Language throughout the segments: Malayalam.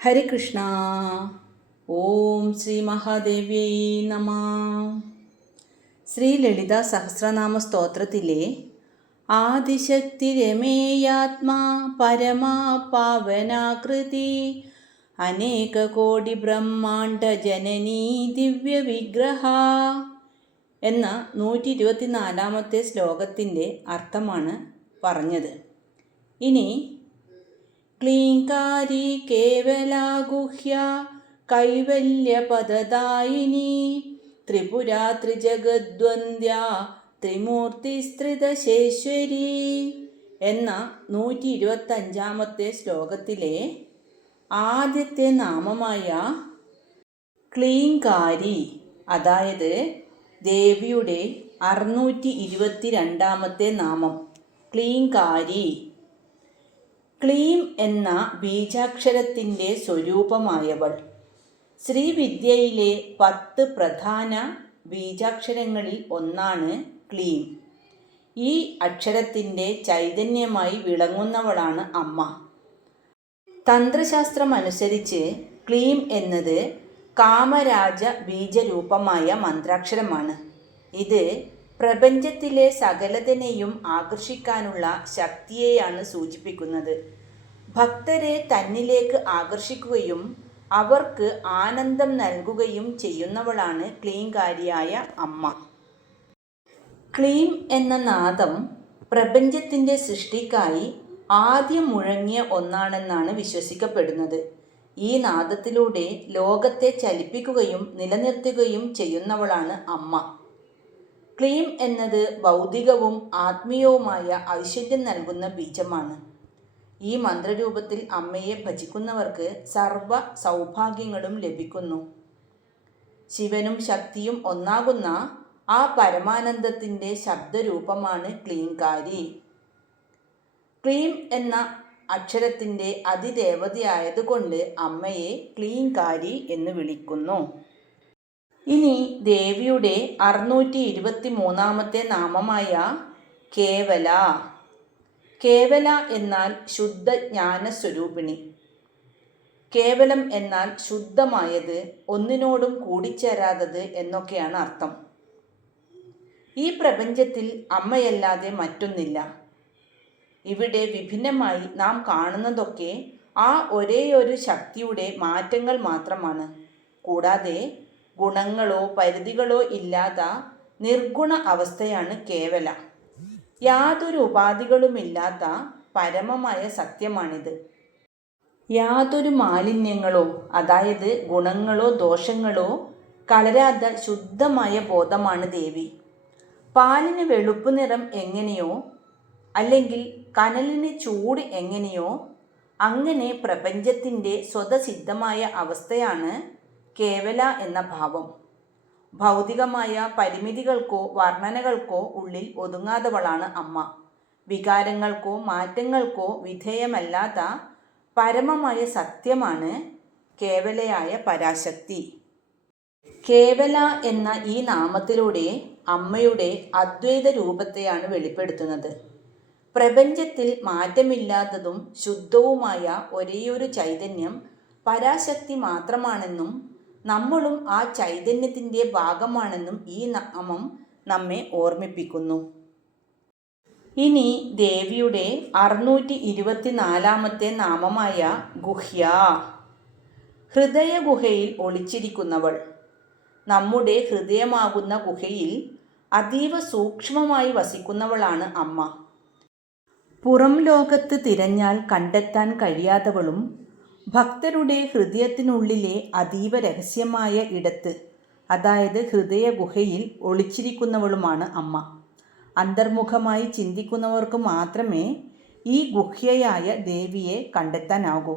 ഹരികൃഷ്ണ. ഓം ശ്രീ മഹാദേവ്യൈ നമ. ശ്രീ ലളിത സഹസ്രനാമ സ്തോത്രത്തിലെ ആദിശക്തി രമേയാത്മാ പരമാ പാവനാകൃതി അനേക കോടി ബ്രഹ്മാണ്ഡ ജനനീ ദിവ്യ വിഗ്രഹ എന്ന 124 ശ്ലോകത്തിൻ്റെ അർത്ഥമാണ് പറഞ്ഞത്. ഇനി ക്ലീങ്കാരി കേവലാ ഗുഹ്യ കൈവല്യപദദായിനി ത്രിപുരാ ത്രിജഗദ്വന്ദ്യ ത്രിമൂർത്തിസ്ത്രിദശേശ്വരി എന്ന 125 ശ്ലോകത്തിലെ ആദ്യത്തെ നാമമായ ക്ലീങ്കാരി, അതായത് ദേവിയുടെ 622 നാമം ക്ലീങ്കാരി. ക്ലീം എന്ന ബീജാക്ഷരത്തിൻ്റെ സ്വരൂപമായവൾ. ശ്രീവിദ്യയിലെ 10 പ്രധാന ബീജാക്ഷരങ്ങളിൽ ഒന്നാണ് ക്ലീം. ഈ അക്ഷരത്തിൻ്റെ ചൈതന്യമായി വിളങ്ങുന്നവളാണ് അമ്മ. തന്ത്രശാസ്ത്രമനുസരിച്ച് ക്ലീം എന്നത് കാമരാജ ബീജരൂപമായ മന്ത്രാക്ഷരമാണ്. ഇത് പ്രപഞ്ചത്തിലെ സകലതിനെയും ആകർഷിക്കാനുള്ള ശക്തിയെയാണ് സൂചിപ്പിക്കുന്നത്. ഭക്തരെ തന്നിലേക്ക് ആകർഷിക്കുകയും അവർക്ക് ആനന്ദം നൽകുകയും ചെയ്യുന്നവളാണ് ക്ലീങ്കാരിയായ അമ്മ. ക്ലീം എന്ന നാദം പ്രപഞ്ചത്തിൻ്റെ സൃഷ്ടിക്കായി ആദ്യം മുഴങ്ങിയ ഒന്നാണെന്നാണ് വിശ്വസിക്കപ്പെടുന്നത്. ഈ നാദത്തിലൂടെ ലോകത്തെ ചലിപ്പിക്കുകയും നിലനിർത്തുകയും ചെയ്യുന്നവളാണ് അമ്മ. ക്ലീം എന്നത് ഭൗതികവും ആത്മീയവുമായ ഐശ്വര്യം നൽകുന്ന ബീജമാണ്. ഈ മന്ത്രരൂപത്തിൽ അമ്മയെ ഭജിക്കുന്നവർക്ക് സർവ സൗഭാഗ്യങ്ങളും ലഭിക്കുന്നു. ശിവനും ശക്തിയും ഒന്നാകുന്ന ആ പരമാനന്ദത്തിൻ്റെ ശബ്ദരൂപമാണ് ക്ലീങ്കാരി. ക്ലീം എന്ന അക്ഷരത്തിൻ്റെ അതിദേവതയായതുകൊണ്ട് അമ്മയെ ക്ലീങ്കാരി എന്ന് വിളിക്കുന്നു. ഇനി ദേവിയുടെ 623 നാമമായ കേവല. കേവല എന്നാൽ ശുദ്ധ ജ്ഞാനസ്വരൂപിണി. കേവലം എന്നാൽ ശുദ്ധമായത്, ഒന്നിനോടും കൂടിച്ചേരാത്തത് എന്നൊക്കെയാണ് അർത്ഥം. ഈ പ്രപഞ്ചത്തിൽ അമ്മയല്ലാതെ മറ്റൊന്നില്ല. ഇവിടെ വിഭിന്നമായി നാം കാണുന്നതൊക്കെ ആ ഒരേയൊരു ശക്തിയുടെ മാറ്റങ്ങൾ മാത്രമാണ്. കൂടാതെ ഗുണങ്ങളോ പരിധികളോ ഇല്ലാത്ത നിർഗുണ അവസ്ഥയാണ് കേവല. യാതൊരു ഉപാധികളുമില്ലാത്ത പരമമായ സത്യമാണിത്. യാതൊരു മാലിന്യങ്ങളോ, അതായത് ഗുണങ്ങളോ ദോഷങ്ങളോ കലരാത്ത ശുദ്ധമായ ബോധമാണ് ദേവി. പാലിന് വെളുപ്പ് നിറം എങ്ങനെയോ, അല്ലെങ്കിൽ കനലിന് ചൂട് എങ്ങനെയോ, അങ്ങനെ പ്രപഞ്ചത്തിൻ്റെ സ്വതസിദ്ധമായ അവസ്ഥയാണ് കേവല എന്ന ഭാവം. ഭൗതികമായ പരിമിതികൾക്കോ വർണ്ണനകൾക്കോ ഉള്ളിൽ ഒതുങ്ങാത്തവളാണ് അമ്മ. വികാരങ്ങൾക്കോ മാറ്റങ്ങൾക്കോ വിധേയമല്ലാത്ത പരമമായ സത്യമാണ് കേവലയായ പരാശക്തി. കേവല എന്ന ഈ നാമത്തിലൂടെ അമ്മയുടെ അദ്വൈത രൂപത്തെയാണ് വെളിപ്പെടുത്തുന്നത്. പ്രപഞ്ചത്തിൽ മാറ്റമില്ലാത്തതും ശുദ്ധവുമായ ഒരേയൊരു ചൈതന്യം പരാശക്തി മാത്രമാണെന്നും നമ്മളും ആ ചൈതന്യത്തിൻ്റെ ഭാഗമാണെന്നും ഈ നാമം നമ്മെ ഓർമ്മിപ്പിക്കുന്നു. ഇനി ദേവിയുടെ 624 നാമമായ ഗുഹ്യ. ഹൃദയ ഗുഹയിൽ ഒളിച്ചിരിക്കുന്നവൾ. നമ്മുടെ ഹൃദയമാകുന്ന ഗുഹയിൽ അതീവ സൂക്ഷ്മമായി വസിക്കുന്നവളാണ് അമ്മ. പുറം ലോകത്ത് തിരഞ്ഞാൽ കണ്ടെത്താൻ കഴിയാത്തവളും ഭക്തരുടെ ഹൃദയത്തിനുള്ളിലെ അതീവ രഹസ്യമായ ഇടത്ത്, അതായത് ഹൃദയ ഗുഹയിൽ ഒളിച്ചിരിക്കുന്നവളുമാണ് അമ്മ. അന്തർമുഖമായി ചിന്തിക്കുന്നവർക്ക് മാത്രമേ ഈ ഗുഹ്യയായ ദേവിയെ കണ്ടെത്താനാകൂ.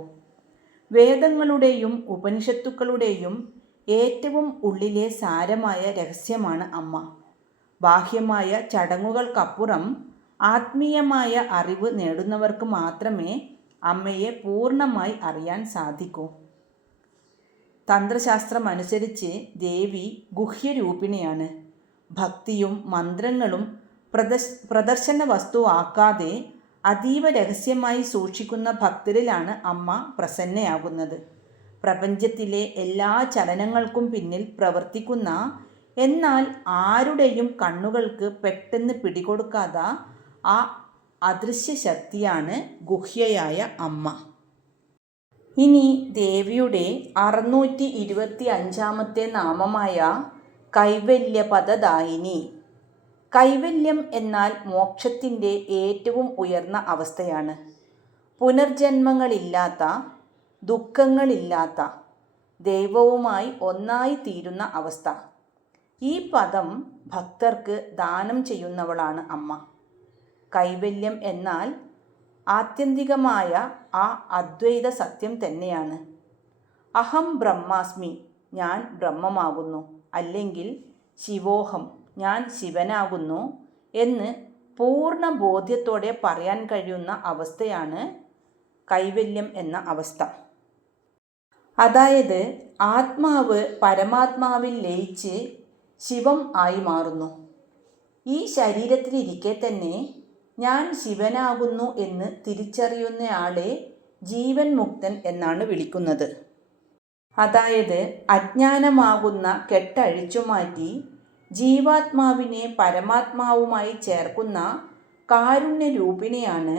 വേദങ്ങളുടെയും ഉപനിഷത്തുക്കളുടെയും ഏറ്റവും ഉള്ളിലെ സാരമായ രഹസ്യമാണ് അമ്മ. ബാഹ്യമായ ചടങ്ങുകൾക്കപ്പുറം ആത്മീയമായ അറിവ് നേടുന്നവർക്ക് മാത്രമേ അമ്മയെ പൂർണ്ണമായി അറിയാൻ സാധിക്കൂ. തന്ത്രശാസ്ത്രമനുസരിച്ച് ദേവി ഗുഹ്യരൂപിണിയാണ്. ഭക്തിയും മന്ത്രങ്ങളും പ്രദർശന വസ്തുവാക്കാതെ അതീവ രഹസ്യമായി സൂക്ഷിക്കുന്ന ഭക്തരിലാണ് അമ്മ പ്രസന്നയാകുന്നത്. പ്രപഞ്ചത്തിലെ എല്ലാ ചലനങ്ങൾക്കും പിന്നിൽ പ്രവർത്തിക്കുന്ന, എന്നാൽ ആരുടെയും കണ്ണുകൾക്ക് പെട്ടെന്ന് പിടികൊടുക്കാത്ത ആ അദൃശ്യ ശക്തിയാണ് ഗുഹ്യയായ അമ്മ. ഇനി ദേവിയുടെ 625 നാമമായ കൈവല്യപദദായിനി. കൈവല്യം എന്നാൽ മോക്ഷത്തിൻ്റെ ഏറ്റവും ഉയർന്ന അവസ്ഥയാണ്. പുനർജന്മങ്ങളില്ലാത്ത, ദുഃഖങ്ങളില്ലാത്ത, ദൈവവുമായി ഒന്നായി തീരുന്ന അവസ്ഥ. ഈ പദം ഭക്തർക്ക് ദാനം ചെയ്യുന്നവളാണ് അമ്മ. കൈവല്യം എന്നാൽ ആത്യന്തികമായ ആ അദ്വൈത സത്യം തന്നെയാണ്. അഹം ബ്രഹ്മാസ്മി, ഞാൻ ബ്രഹ്മമാകുന്നു, അല്ലെങ്കിൽ ശിവോഹം, ഞാൻ ശിവനാകുന്നു എന്ന് പൂർണ്ണ ബോധ്യത്തോടെ പറയാൻ കഴിയുന്ന അവസ്ഥയാണ് കൈവല്യം എന്ന അവസ്ഥ. അതായത് ആത്മാവ് പരമാത്മാവിൽ ലയിച്ച് ശിവം ആയി മാറുന്നു. ഈ ശരീരത്തിലിരിക്കെ തന്നെ ഞാൻ ശിവനാകുന്നു എന്ന് തിരിച്ചറിയുന്നയാളെ ജീവൻ മുക്തൻ എന്നാണ് വിളിക്കുന്നത്. അതായത് അജ്ഞാനമാകുന്ന കെട്ടഴിച്ചുമാറ്റി ജീവാത്മാവിനെ പരമാത്മാവുമായി ചേർക്കുന്ന കാരുണ്യരൂപിണിയാണ്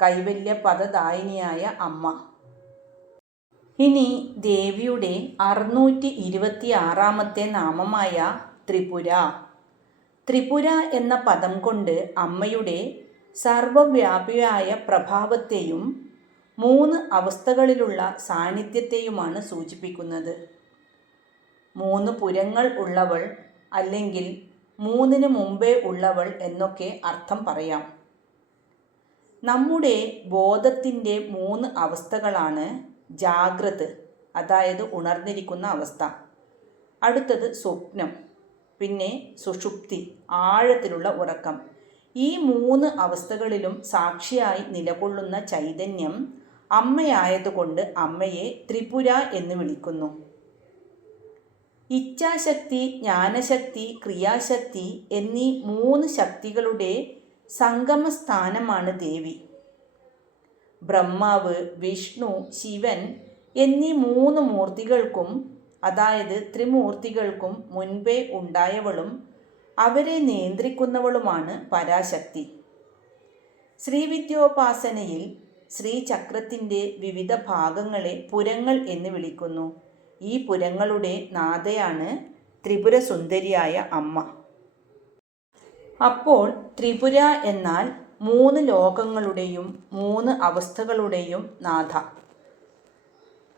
കൈവല്യപദദായിനിയായ അമ്മ. ഇനി ദേവിയുടെ 626 നാമമായ ത്രിപുര. ത്രിപുര എന്ന പദം കൊണ്ട് അമ്മയുടെ സർവവ്യാപിയായ പ്രഭാവത്തെയും 3 അവസ്ഥകളിലുള്ള സാന്നിധ്യത്തെയുമാണ് സൂചിപ്പിക്കുന്നത്. 3 പുരങ്ങൾ ഉള്ളവൾ, അല്ലെങ്കിൽ 3 മുമ്പേ ഉള്ളവൾ എന്നൊക്കെ അർത്ഥം പറയാം. നമ്മുടെ ബോധത്തിൻ്റെ 3 അവസ്ഥകളാണ് ജാഗ്രത്, അതായത് ഉണർന്നിരിക്കുന്ന അവസ്ഥ. അടുത്തത് സ്വപ്നം, പിന്നെ സുഷുപ്തി, ആഴത്തിലുള്ള ഉറക്കം. ഈ 3 അവസ്ഥകളിലും സാക്ഷിയായി നിലകൊള്ളുന്ന ചൈതന്യം അമ്മയായതുകൊണ്ട് അമ്മയെ ത്രിപുര എന്ന് വിളിക്കുന്നു. ഇച്ഛാശക്തി, ജ്ഞാനശക്തി, ക്രിയാശക്തി എന്നീ 3 ശക്തികളുടെ സംഗമസ്ഥാനമാണ് ദേവി. ബ്രഹ്മാവ്, വിഷ്ണു, ശിവൻ എന്നീ 3 മൂർത്തികൾക്കും, അതായത് ത്രിമൂർത്തികൾക്കും മുൻപേ ഉണ്ടായവളും അവരെ നിയന്ത്രിക്കുന്നവളുമാണ് പരാശക്തി. ശ്രീവിദ്യോപാസനയിൽ ശ്രീചക്രത്തിൻ്റെ വിവിധ ഭാഗങ്ങളെ പുരങ്ങൾ എന്ന് വിളിക്കുന്നു. ഈ പുരങ്ങളുടെ നാഥയാണ് ത്രിപുര സുന്ദരിയായ അമ്മ. അപ്പോൾ ത്രിപുര എന്നാൽ 3 ലോകങ്ങളുടെയും 3 അവസ്ഥകളുടെയും നാഥ.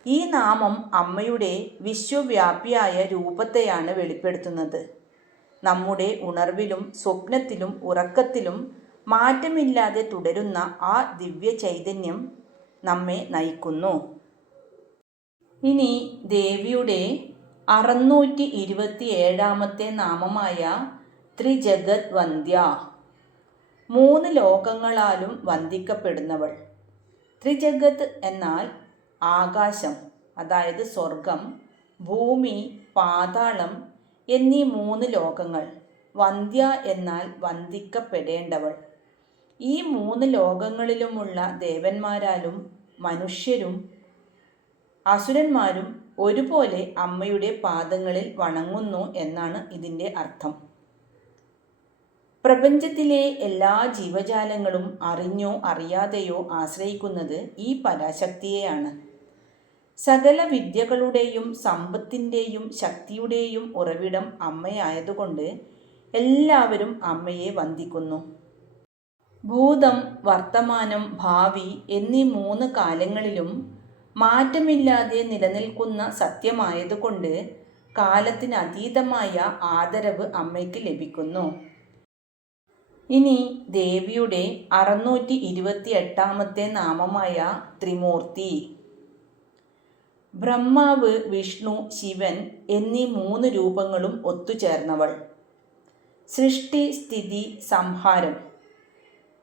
ഈ നാമം അമ്മയുടെ വിശ്വവ്യാപിയായ രൂപത്തെയാണ് വെളിപ്പെടുത്തുന്നത്. നമ്മുടെ ഉണർവിലും സ്വപ്നത്തിലും ഉറക്കത്തിലും മാറ്റമില്ലാതെ തുടരുന്ന ആ ദിവ്യ ചൈതന്യം നമ്മെ നയിക്കുന്നു. ഇനി ദേവിയുടെ 627 നാമമായ ത്രിജഗത് വന്ദ്യ. 3 ലോകങ്ങളാലും വന്ദിക്കപ്പെടുന്നവൾ. ത്രിജഗത് എന്നാൽ ആകാശം, അതായത് സ്വർഗം, ഭൂമി, പാതാളം എന്നീ 3 ലോകങ്ങൾ. വന്ദ്യ എന്നാൽ വന്ദിക്കപ്പെടേണ്ടവൾ. ഈ 3 ലോകങ്ങളിലുമുള്ള ദേവന്മാരാലും മനുഷ്യരും അസുരന്മാരും ഒരുപോലെ അമ്മയുടെ പാദങ്ങളിൽ വണങ്ങുന്നു എന്നാണ് ഇതിൻ്റെ അർത്ഥം. പ്രപഞ്ചത്തിലെ എല്ലാ ജീവജാലങ്ങളും അറിഞ്ഞോ അറിയാതെയോ ആശ്രയിക്കുന്നത് ഈ പരാശക്തിയെയാണ്. സകല വിദ്യകളുടെയും സമ്പത്തിൻ്റെയും ശക്തിയുടെയും ഉറവിടം അമ്മയായതുകൊണ്ട് എല്ലാവരും അമ്മയെ വന്ദിക്കുന്നു. ഭൂതം, വർത്തമാനം, ഭാവി എന്നീ 3 കാലങ്ങളിലും മാറ്റമില്ലാതെ നിലനിൽക്കുന്ന സത്യമായതുകൊണ്ട് കാലത്തിനതീതമായ ആദരവ് അമ്മയ്ക്ക് ലഭിക്കുന്നു. ഇനി ദേവിയുടെ 628 നാമമായ ത്രിമൂർത്തി. ബ്രഹ്മാവ്, വിഷ്ണു, ശിവൻ എന്നീ 3 രൂപങ്ങളും ഒത്തുചേർന്നവൾ. സൃഷ്ടി, സ്ഥിതി, സംഹാരം,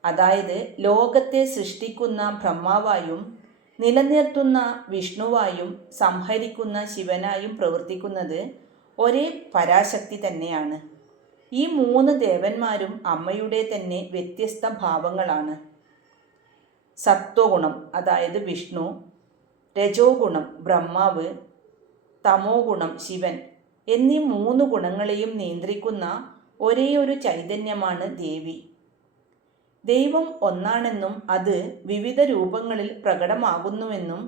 അതായത് ലോകത്തെ സൃഷ്ടിക്കുന്ന ബ്രഹ്മാവായും നിലനിർത്തുന്ന വിഷ്ണുവായും സംഹരിക്കുന്ന ശിവനായും പ്രവർത്തിക്കുന്നത് ഒരേ പരാശക്തി തന്നെയാണ്. ഈ 3 ദേവന്മാരും അമ്മയുടെ തന്നെ വ്യത്യസ്ത ഭാവങ്ങളാണ്. സത്വഗുണം, അതായത് വിഷ്ണു, രജോ ഗുണം ബ്രഹ്മാവ്, തമോ ഗുണം ശിവൻ എന്നീ 3 ഗുണങ്ങളെയും നിയന്ത്രിക്കുന്ന ഒരേയൊരു ചൈതന്യമാണ് ദേവി. ദൈവം ഒന്നാണെന്നും അത് വിവിധ രൂപങ്ങളിൽ പ്രകടമാകുന്നുവെന്നും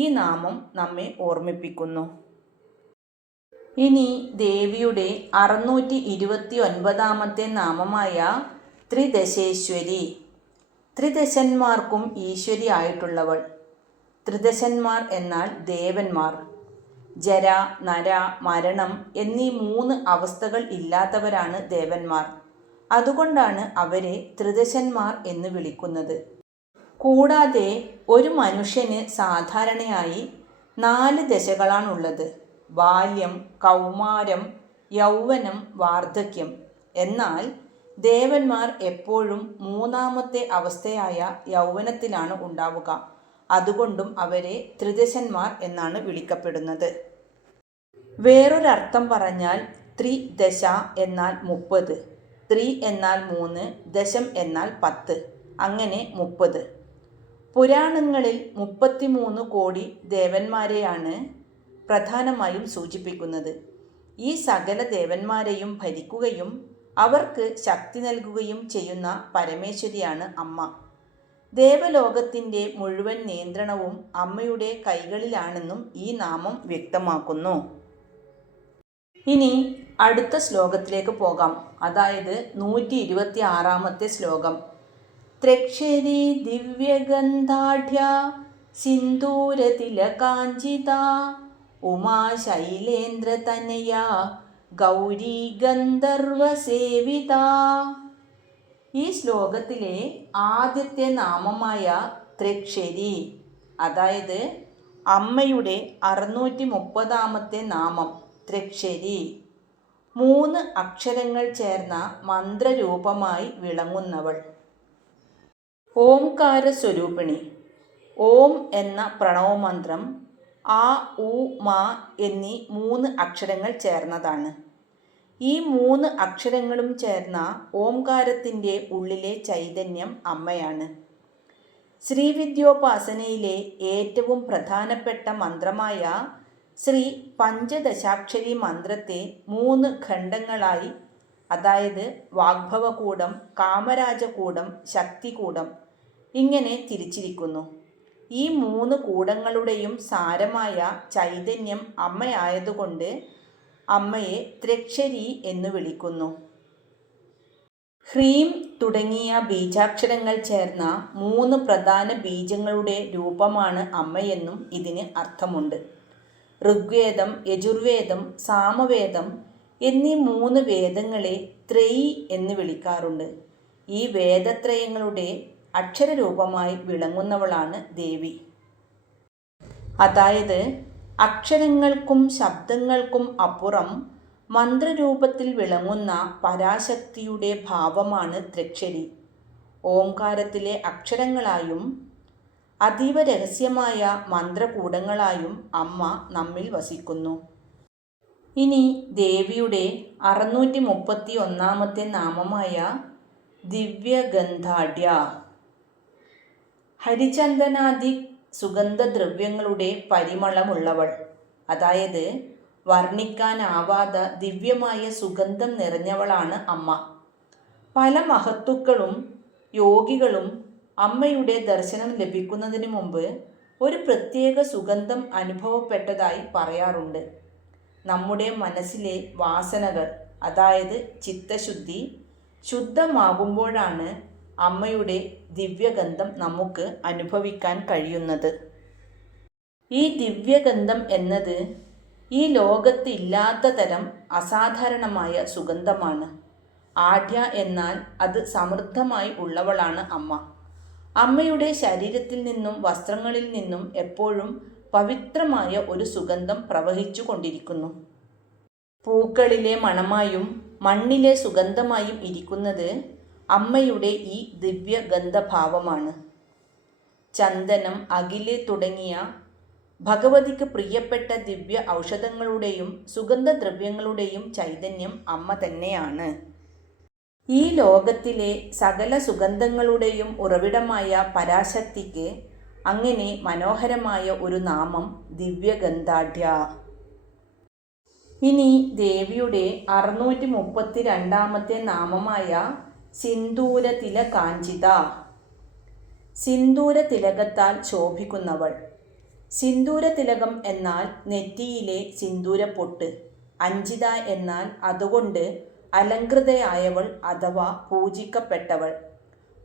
ഈ നാമം നമ്മെ ഓർമ്മിപ്പിക്കുന്നു. ഇനി ദേവിയുടെ 629 നാമമായ ത്രിദശേശ്വരി. ത്രിദശന്മാർക്കും ഈശ്വരി ആയിട്ടുള്ളവൾ. ത്രിദശന്മാർ എന്നാൽ ദേവന്മാർ. ജര, നര, മരണം എന്നീ 3 അവസ്ഥകൾ ഇല്ലാത്തവരാണ് ദേവന്മാർ. അതുകൊണ്ടാണ് അവരെ ത്രിദശന്മാർ എന്ന് വിളിക്കുന്നത്. കൂടാതെ ഒരു മനുഷ്യന് സാധാരണയായി 4 ദശകളാണുള്ളത്: ബാല്യം, കൗമാരം, യൗവനം, വാർദ്ധക്യം. എന്നാൽ ദേവന്മാർ എപ്പോഴും 3ാമത്തെ അവസ്ഥയായ യൗവനത്തിലാണ് ഉണ്ടാവുക. അതുകൊണ്ടും അവരെ ത്രിദശന്മാർ എന്നാണ് വിളിക്കപ്പെടുന്നത്. വേറൊരർത്ഥം പറഞ്ഞാൽ ത്രിദശ എന്നാൽ 30, ത്രി എന്നാൽ 3, ദശം എന്നാൽ 10, അങ്ങനെ 30. പുരാണങ്ങളിൽ 33 കോടി ദേവന്മാരെയാണ് പ്രധാനമായും സൂചിപ്പിക്കുന്നത്. ഈ സകല ദേവന്മാരെയും ഭരിക്കുകയും അവർക്ക് ശക്തി നൽകുകയും ചെയ്യുന്ന പരമേശ്വരിയാണ് അമ്മ. ദേവലോകത്തിൻ്റെ മുഴുവൻ നിയന്ത്രണവും അമ്മയുടെ കൈകളിലാണെന്നും ഈ നാമം വ്യക്തമാക്കുന്നു. ഇനി അടുത്ത ശ്ലോകത്തിലേക്ക് പോകാം. അതായത് 126ാമത്തെ ശ്ലോകം. ത്രക്ഷരി ദിവ്യഗന്ധാഢ്യ സിന്ദൂരതിലകാഞ്ചിത ഉമാ ശൈലേന്ദ്രതനയ ഗൗരി ഗന്ധർവസേവിത. ഈ ശ്ലോകത്തിലെ ആദ്യത്തെ നാമമായ ത്രക്ഷരി, അതായത് അമ്മയുടെ 630ാമത്തെ നാമം ത്രക്ഷരി, 3 അക്ഷരങ്ങൾ ചേർന്ന മന്ത്രരൂപമായി വിളങ്ങുന്നവൾ. ഓംകാര സ്വരൂപിണി. ഓം എന്ന പ്രണവമന്ത്രം ആ, ഉ, മാ എന്നീ 3 അക്ഷരങ്ങൾ ചേർന്നതാണ്. ഈ 3 അക്ഷരങ്ങളും ചേർന്ന ഓംകാരത്തിൻ്റെ ഉള്ളിലെ ചൈതന്യം അമ്മയാണ്. ശ്രീവിദ്യോപാസനയിലെ ഏറ്റവും പ്രധാനപ്പെട്ട മന്ത്രമായ ശ്രീ പഞ്ചദശാക്ഷരി മന്ത്രത്തെ 3 ഖണ്ഡങ്ങളായി, അതായത് വാഗ്ഭവകൂടം, കാമരാജകൂടം, ശക്തികൂടം ഇങ്ങനെ തിരിച്ചിരിക്കുന്നു. ഈ 3 കൂടങ്ങളുടെയും സാരമായ ചൈതന്യം അമ്മയായതുകൊണ്ട് അമ്മയെ ത്രക്ഷരി എന്ന് വിളിക്കുന്നു. ഹ്രീം തുടങ്ങിയ ബീജാക്ഷരങ്ങൾ ചേർന്ന 3 പ്രധാന ബീജങ്ങളുടെ രൂപമാണ് അമ്മയെന്നും ഇതിന് അർത്ഥമുണ്ട്. ഋഗ്വേദം, യജുർവേദം, സാമവേദം എന്നീ 3 വേദങ്ങളെ ത്രയി എന്ന് വിളിക്കാറുണ്ട്. ഈ വേദത്രയങ്ങളുടെ അക്ഷരരൂപമായി വിളങ്ങുന്നവളാണ് ദേവി. അതായത് അക്ഷരങ്ങൾക്കും ശബ്ദങ്ങൾക്കും അപ്പുറം മന്ത്രരൂപത്തിൽ വിളങ്ങുന്ന പരാശക്തിയുടെ ഭാവമാണ് ത്രക്ഷരി. ഓംകാരത്തിലെ അക്ഷരങ്ങളായും അതീവ രഹസ്യമായ മന്ത്രകൂടങ്ങളായും അമ്മ നമ്മിൽ വസിക്കുന്നു. ഇനി ദേവിയുടെ 631ാമത്തെ നാമമായ ദിവ്യഗന്ധാഢ്യ. ഹരിചന്ദനാദി സുഗന്ധദ്രവ്യങ്ങളുടെ പരിമളമുള്ളവൾ. അതായത് വർണ്ണിക്കാനാവാത്ത ദിവ്യമായ സുഗന്ധം നിറഞ്ഞവളാണ് അമ്മ. പല മഹത്തുക്കളും യോഗികളും അമ്മയുടെ ദർശനം ലഭിക്കുന്നതിന് മുമ്പ് ഒരു പ്രത്യേക സുഗന്ധം അനുഭവപ്പെട്ടതായി പറയാറുണ്ട്. നമ്മുടെ മനസ്സിലെ വാസനകൾ, അതായത് ചിത്തശുദ്ധി ശുദ്ധമാകുമ്പോഴാണ് അമ്മയുടെ ദിവ്യഗന്ധം നമുക്ക് അനുഭവിക്കാൻ കഴിയുന്നത്. ഈ ദിവ്യഗന്ധം എന്നത് ഈ ലോകത്ത് ഇല്ലാത്ത തരം അസാധാരണമായ സുഗന്ധമാണ്. ആഢ്യ എന്നാൽ അത് സമൃദ്ധമായി ഉള്ളവളാണ് അമ്മ. അമ്മയുടെ ശരീരത്തിൽ നിന്നും വസ്ത്രങ്ങളിൽ നിന്നും എപ്പോഴും പവിത്രമായ ഒരു സുഗന്ധം പ്രവഹിച്ചു കൊണ്ടിരിക്കുന്നു. പൂക്കളിലെ മണമായും മണ്ണിലെ സുഗന്ധമായും ഇരിക്കുന്നത് അമ്മയുടെ ഈ ദിവ്യഗന്ധഭാവമാണ്. ചന്ദനം, അകില് തുടങ്ങിയ ഭഗവതിക്ക് പ്രിയപ്പെട്ട ദിവ്യ ഔഷധങ്ങളുടെയും സുഗന്ധദ്രവ്യങ്ങളുടെയും ചൈതന്യം അമ്മ തന്നെയാണ്. ഈ ലോകത്തിലെ സകല സുഗന്ധങ്ങളുടെയും ഉറവിടമായ പരാശക്തിക്ക് അങ്ങനെ മനോഹരമായ ഒരു നാമം ദിവ്യഗന്ധാഢ്യ. ഇനി ദേവിയുടെ 632 നാമമായ സിന്ദൂരതിലകാഞ്ചിത. സിന്ദൂരതിലകത്താൽ ശോഭിക്കുന്നവൾ. സിന്ദൂരതിലകം എന്നാൽ നെറ്റിയിലെ സിന്ദൂരപ്പൊട്ട്. അഞ്ചിത എന്നാൽ അതുകൊണ്ട് അലങ്കൃതയായവൾ അഥവാ പൂജിക്കപ്പെട്ടവൾ.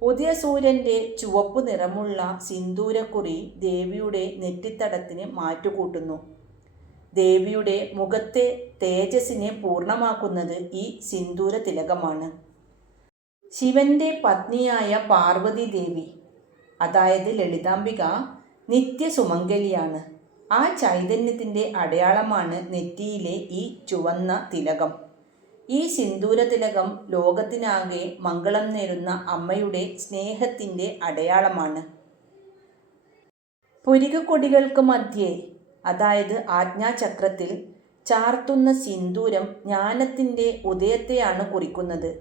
ഉദയസൂര്യൻ്റെ ചുവപ്പു നിറമുള്ള സിന്ദൂരക്കുറി ദേവിയുടെ നെറ്റിത്തടത്തിന് മാറ്റുകൂട്ടുന്നു. ദേവിയുടെ മുഖത്തെ തേജസ്സിനെ പൂർണ്ണമാക്കുന്നത് ഈ സിന്ദൂരതിലകമാണ്. ശിവന്റെ പത്നിയായ പാർവതി ദേവി, അതായത് ലളിതാംബിക, നിത്യസുമംഗലിയാണ്. ആ ചൈതന്യത്തിൻ്റെ അടയാളമാണ് നെറ്റിയിലെ ഈ ചുവന്ന തിലകം. ഈ സിന്ദൂരതിലകം ലോകത്തിനാകെ മംഗളം നേരുന്ന അമ്മയുടെ സ്നേഹത്തിൻ്റെ അടയാളമാണ്. പുരികക്കൊടികൾക്ക് മധ്യേ, അതായത് ആജ്ഞാചക്രത്തിൽ ചാർത്തുന്ന സിന്ദൂരം ജ്ഞാനത്തിൻ്റെ ഉദയത്തെയാണ് കുറിക്കുന്നത്.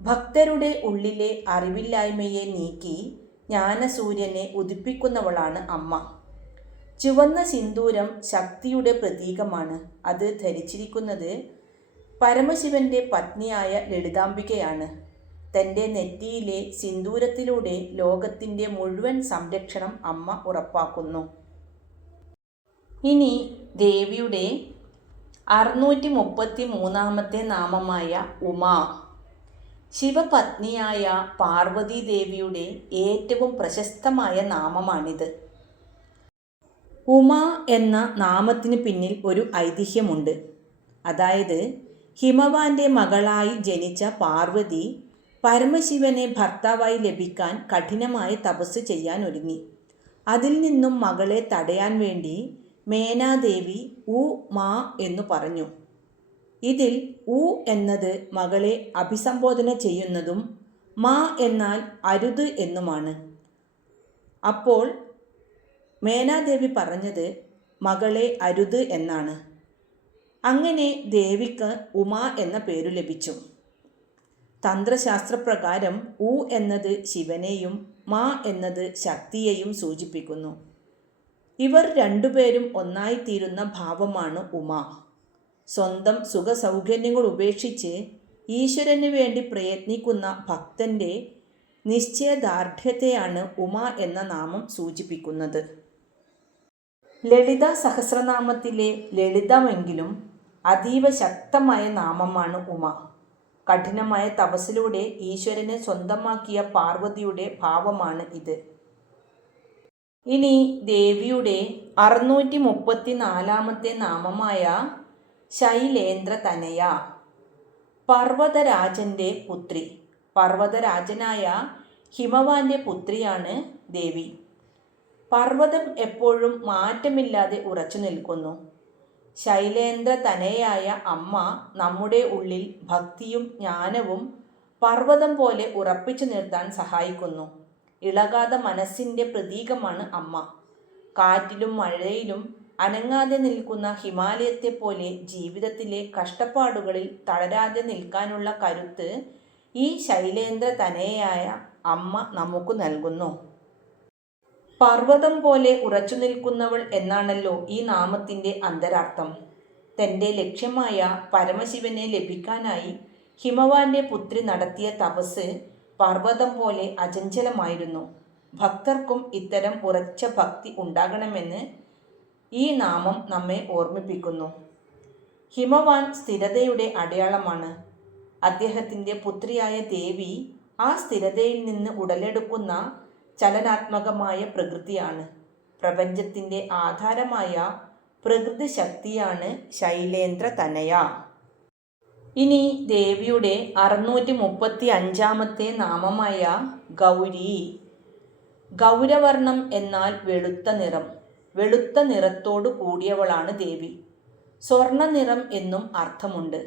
ഭക്തരുടെ ഉള്ളിലെ അറിവില്ലായ്മയെ നീക്കി ജ്ഞാനസൂര്യനെ ഉദിപ്പിക്കുന്നവളാണ് അമ്മ. ചുവന്ന സിന്ദൂരം ശക്തിയുടെ പ്രതീകമാണ്. അത് ധരിച്ചിരിക്കുന്നത് പരമശിവന്റെ പത്നിയായ ലളിതാംബികയാണ്. തൻ്റെ നെറ്റിയിലെ സിന്ദൂരത്തിലൂടെ ലോകത്തിൻ്റെ മുഴുവൻ സംരക്ഷണം അമ്മ ഉറപ്പാക്കുന്നു. ഇനി ദേവിയുടെ 633 നാമമായ ഉമാ. ശിവപത്നിയായ പാർവതി ദേവിയുടെ ഏറ്റവും പ്രശസ്തമായ നാമമാണിത്. ഉമ എന്ന നാമത്തിന് പിന്നിൽ ഒരു ഐതിഹ്യമുണ്ട്. അതായത് ഹിമവാന്റെ മകളായി ജനിച്ച പാർവതി പരമശിവനെ ഭർത്താവായി ലഭിക്കാൻ കഠിനമായ തപസ് ചെയ്യാൻ ഒരുങ്ങി. അതിൽ നിന്നും മകളെ തടയാൻ വേണ്ടി മേനാദേവി ഉ മാ എന്നു പറഞ്ഞു. ഇതിൽ ഉ എന്നത് മകളെ അഭിസംബോധന ചെയ്യുന്നതും മാ എന്നാൽ അരുത് എന്നുമാണ്. അപ്പോൾ മേനാദേവി പറഞ്ഞത് മകളെ അരുത് എന്നാണ്. അങ്ങനെ ദേവിക്ക് ഉമ എന്ന പേരു ലഭിച്ചു. തന്ത്രശാസ്ത്രപ്രകാരം ഉ എന്നത് ശിവനെയും മാ എന്നത് ശക്തിയെയും സൂചിപ്പിക്കുന്നു. ഇവർ രണ്ടുപേരും ഒന്നായിത്തീരുന്ന ഭാവമാണ് ഉമ. സ്വന്തം സുഖസൗകര്യങ്ങൾ ഉപേക്ഷിച്ച് ഈശ്വരന് വേണ്ടി പ്രയത്നിക്കുന്ന ഭക്തൻ്റെ നിശ്ചയദാർഢ്യത്തെയാണ് ഉമ എന്ന നാമം സൂചിപ്പിക്കുന്നത്. ലളിത സഹസ്രനാമത്തിലെ ലളിതമെങ്കിലും അതീവ ശക്തമായ നാമമാണ് ഉമ. കഠിനമായ തപസ്സിലൂടെ ഈശ്വരനെ സ്വന്തമാക്കിയ പാർവതിയുടെ ഭാവമാണ് ഇത്. ഇനി ദേവിയുടെ 634 നാമമായ ശൈലേന്ദ്രതനയ. പർവ്വതരാജൻ്റെ പുത്രി. പർവ്വതരാജനായ ഹിമവാന്റെ പുത്രിയാണ് ദേവി. പർവ്വതം എപ്പോഴും മാറ്റമില്ലാതെ ഉറച്ചു നിൽക്കുന്നു. ശൈലേന്ദ്രതനയായ അമ്മ നമ്മുടെ ഉള്ളിൽ ഭക്തിയും ജ്ഞാനവും പർവ്വതം പോലെ ഉറപ്പിച്ചു നിർത്താൻ സഹായിക്കുന്നു. ഇളകാതെ മനസ്സിൻ്റെ പ്രതീകമാണ് അമ്മ. കാറ്റിലും മഴയിലും അനങ്ങാതെ നിൽക്കുന്ന ഹിമാലയത്തെ പോലെ ജീവിതത്തിലെ കഷ്ടപ്പാടുകളിൽ തളരാതെ നിൽക്കാനുള്ള കരുത്ത് ഈ ശൈലേന്ദ്രതനയായ അമ്മ നമുക്ക് നൽകുന്നു. പർവ്വതം പോലെ ഉറച്ചു നിൽക്കുന്നവൾ എന്നാണല്ലോ ഈ നാമത്തിൻ്റെ അന്തരാർത്ഥം. തൻ്റെ ലക്ഷ്യമായ പരമശിവനെ ലഭിക്കാനായി ഹിമവാന്റെ പുത്രി നടത്തിയ തപസ് പർവ്വതം പോലെ അചഞ്ചലമായിരുന്നു. ഭക്തർക്കും ഇത്തരം ഉറച്ച ഭക്തി ഉണ്ടാകണമെന്ന് ഈ നാമം നമ്മെ ഓർമ്മിപ്പിക്കുന്നു. ഹിമവാൻ സ്ഥിരതയുടെ അടയാളമാണ്. അദ്ദേഹത്തിൻ്റെ പുത്രിയായ ദേവി ആ സ്ഥിരതയിൽ നിന്ന് ഉടലെടുക്കുന്ന ചലനാത്മകമായ പ്രകൃതിയാണ്. പ്രപഞ്ചത്തിൻ്റെ ആധാരമായ പ്രകൃതി ശക്തിയാണ് ശൈലേന്ദ്രതനയ. ഇനി ദേവിയുടെ 635 നാമമായ ഗൗരി. ഗൗരവർണം എന്നാൽ വെളുത്ത നിറം. വെളുത്ത നിറത്തോടു കൂടിയവളാണ് ദേവി. സ്വർണ്ണ നിറം എന്നും അർത്ഥമുണ്ട്.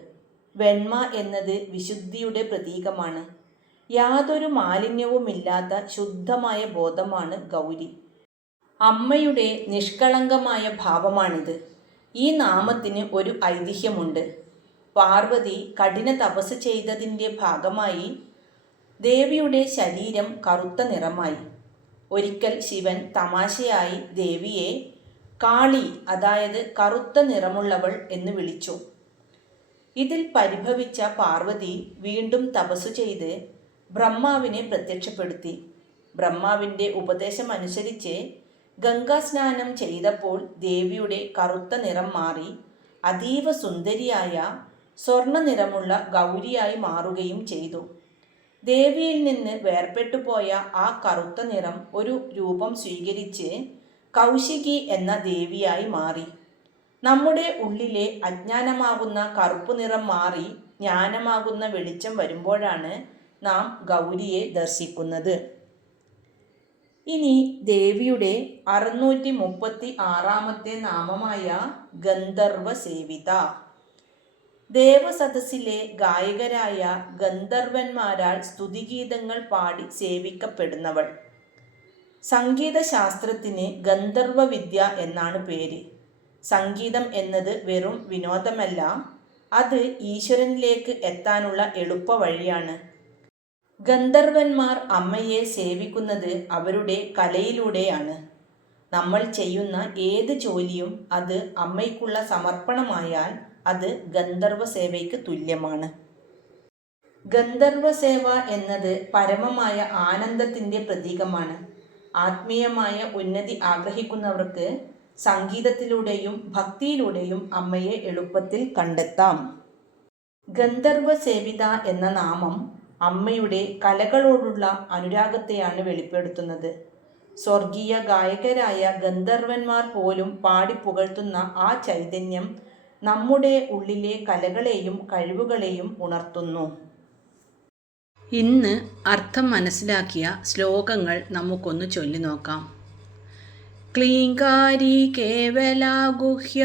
വെണ്മ എന്നത് വിശുദ്ധിയുടെ പ്രതീകമാണ്. യാതൊരു മാലിന്യവുമില്ലാത്ത ശുദ്ധമായ ബോധമാണ് ഗൗരി. അമ്മയുടെ നിഷ്കളങ്കമായ ഭാവമാണിത്. ഈ നാമത്തിന് ഒരു ഐതിഹ്യമുണ്ട്. പാർവതി കഠിന തപസ് ചെയ്തതിൻ്റെ ഭാഗമായി ദേവിയുടെ ശരീരം കറുത്ത നിറമായി. ഒരിക്കൽ ശിവൻ തമാശയായി ദേവിയെ കാളി, അതായത് കറുത്ത നിറമുള്ളവൾ എന്ന് വിളിച്ചു. ഇതിൽ പരിഭവിച്ച പാർവതി വീണ്ടും തപസ്സു ചെയ്ത് ബ്രഹ്മാവിനെ പ്രത്യക്ഷപ്പെടുത്തി. ബ്രഹ്മാവിൻ്റെ ഉപദേശമനുസരിച്ച് ഗംഗാസ്നാനം ചെയ്തപ്പോൾ ദേവിയുടെ കറുത്ത നിറം മാറി അതീവ സുന്ദരിയായ സ്വർണ്ണ നിറമുള്ള ഗൗരിയായി മാറുകയും ചെയ്തു. ദേവിയിൽ നിന്ന് വേർപെട്ടുപോയ ആ കറുത്ത നിറം ഒരു രൂപം സ്വീകരിച്ച് കൗശികി എന്ന ദേവിയായി മാറി. നമ്മുടെ ഉള്ളിലെ അജ്ഞാനമാകുന്ന കറുപ്പ് നിറം മാറി ജ്ഞാനമാകുന്ന വെളിച്ചം വരുമ്പോഴാണ് നാം ഗൗരിയെ ദർശിക്കുന്നത്. ഇനി ദേവിയുടെ 636 നാമമായ ഗന്ധർവ സേവിത. ദേവസദസ്സിലെ ഗായകരായ ഗന്ധർവന്മാരാൽ സ്തുതിഗീതങ്ങൾ പാടി സേവിക്കപ്പെടുന്നവൾ. സംഗീതശാസ്ത്രത്തിന് ഗന്ധർവ വിദ്യ എന്നാണ് പേര്. സംഗീതം എന്നത് വെറും വിനോദമല്ല, അത് ഈശ്വരനിലേക്ക് എത്താനുള്ള എളുപ്പ വഴിയാണ്. ഗന്ധർവന്മാർ അമ്മയെ സേവിക്കുന്നത് അവരുടെ കലയിലൂടെയാണ്. നമ്മൾ ചെയ്യുന്ന ഏത് ജോലിയും അത് അമ്മയ്ക്കുള്ള സമർപ്പണമായാൽ അത് ഗന്ധർവ സേവയ്ക്ക് തുല്യമാണ്. ഗന്ധർവ സേവ എന്നത് പരമമായ ആനന്ദത്തിൻ്റെ പ്രതീകമാണ്. ആത്മീയമായ ഉന്നതി ആഗ്രഹിക്കുന്നവർക്ക് സംഗീതത്തിലൂടെയും ഭക്തിയിലൂടെയും അമ്മയെ എളുപ്പത്തിൽ കണ്ടെത്താം. ഗന്ധർവ സേവിത എന്ന നാമം അമ്മയുടെ കലകളോടുള്ള അനുരാഗത്തെയാണ് വെളിപ്പെടുത്തുന്നത്. സ്വർഗീയ ഗായകരായ ഗന്ധർവന്മാർ പോലും പാടിപ്പുകഴ്ത്തുന്ന ആ ചൈതന്യം നമ്മുടെ ഉള്ളിലെ കലകളെയും കഴിവുകളെയും ഉണർത്തുന്നു. ഇന്ന് അർത്ഥം മനസ്സിലാക്കിയ ശ്ലോകങ്ങൾ നമുക്കൊന്ന് ചൊല്ലി നോക്കാം. ക്ലീങ്കാരി കേവലാ ഗുഹ്യ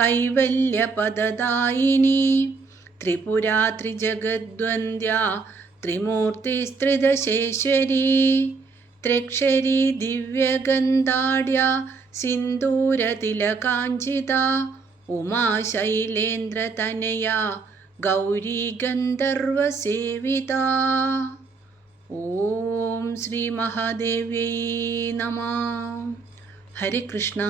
കൈവല്യപദദായിനി ത്രിപുരാ ത്രിജഗദ്വന്ദ്യ ത്രിമൂർത്തിസ്ത്രിദശേശ്വരി ത്രക്ഷരി ദിവ്യഗന്ധാഢ്യ സിന്ദൂരതിലകാഞ്ചിത ഉമാശൈലേന്ദ്രതനയാ ഗൗരീ ഗന്ധർവസേവിത. ഓം ശ്രീ മഹാദേവ്യൈ നമഃ. ഹരേ കൃഷ്ണ.